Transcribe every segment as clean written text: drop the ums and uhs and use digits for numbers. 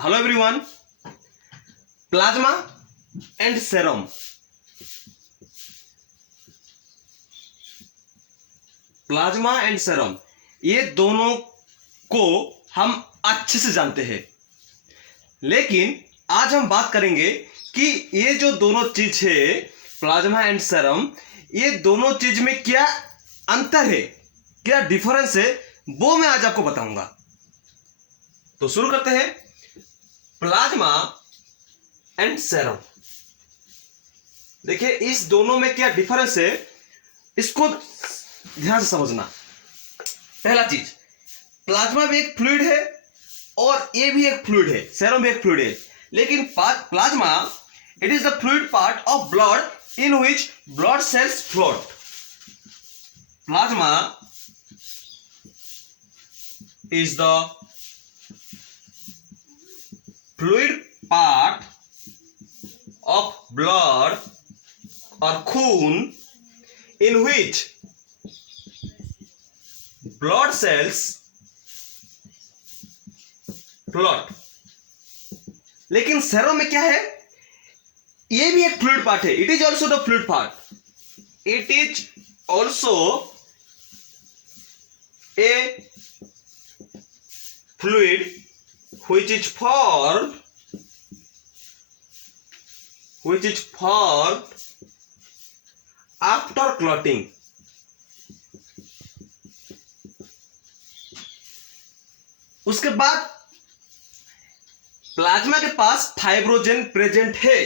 Hello everyone. Plasma and serum. Plasma and serum ये दोनों को हम अच्छे से जानते हैं, लेकिन आज हम बात करेंगे कि ये जो दोनों चीज है प्लाज्मा एंड सेरम, ये दोनों चीज में क्या अंतर है, क्या डिफरेंस है, वो मैं आज आपको बताऊंगा। तो शुरू करते हैं। प्लाज्मा एंड सेरम, देखिए इस दोनों में क्या डिफरेंस है, इसको ध्यान से समझना। पहला चीज, प्लाज्मा भी एक फ्लूइड है और ये भी एक फ्लूइड है, सेरम भी एक फ्लूइड है, लेकिन plasma it is the fluid part of blood in which blood cells float. Plasma is the fluid part of blood or खून in which blood cells float। लेकिन सेरम में क्या है, ये भी एक फ्लूइड पार्ट है, it is also the fluid part, it is also a fluid which is formed after clotting। उसके बाद प्लाज्मा के पास फाइब्रोजेन प्रेजेंट है,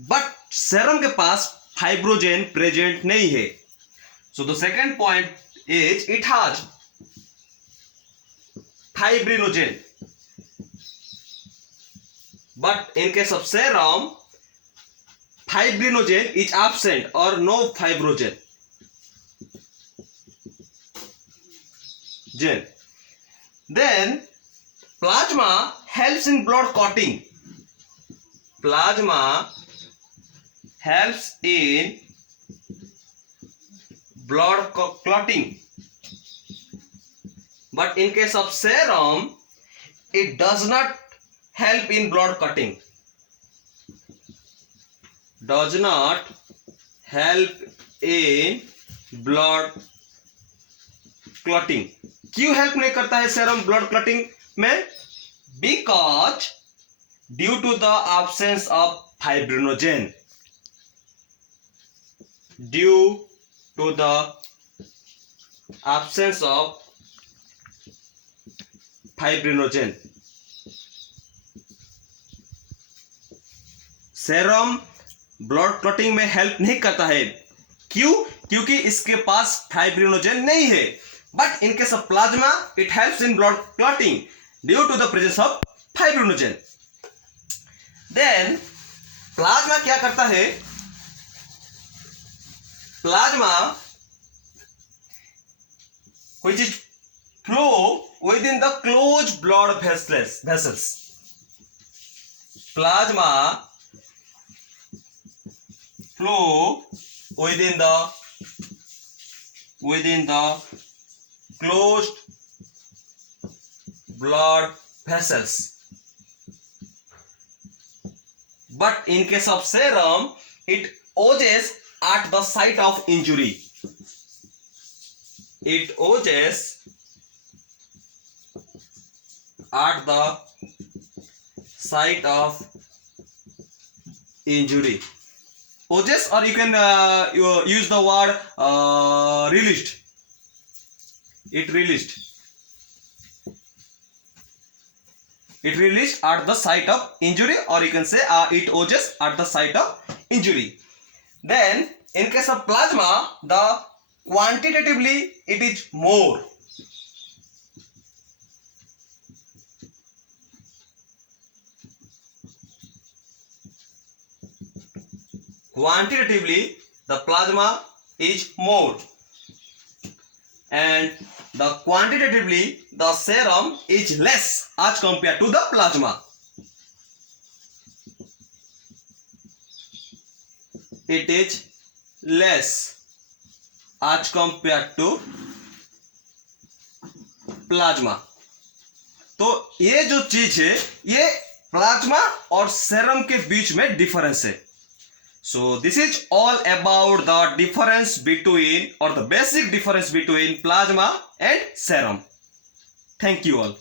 बट सेरम के पास फाइब्रोजेन प्रेजेंट नहीं है। So the second point is it has fibrinogen, but in case of serum fibrinogen is absent or no fibrogen gen। Then plasma helps in blood clotting, plasma helps in blood clotting, but in case of serum it does not help in blood clotting, does not help in blood clotting। क्यों help नहीं करता है serum blood clotting में? Because due to the absence of fibrinogen, due to the absence of fibrinogen. Serum blood clotting में help नहीं करता है, क्यों? क्योंकि इसके पास फाइब्रिनोजेन नहीं है, but in case of plasma it helps in blood clotting due to the presence of fibrinogen. Then plasma क्या करता है? Plasma which is flow within the closed blood vessels। Plasma flow within the closed blood vessels, but in case of serum it oozes at the site of injury, it oozes at the site of injury, oozes, or you can use the word released, it released at the site of injury, or you can say it oozes at the site of injury। Then in case of plasma the quantitatively it is more, quantitatively the plasma is more, and the quantitatively the serum is less as compared to the plasma, it is less as compared to plasma. तो ये जो चीज है ये plasma और serum के बीच में difference है. So this is all about the difference between or the basic difference between plasma and serum. Thank you all.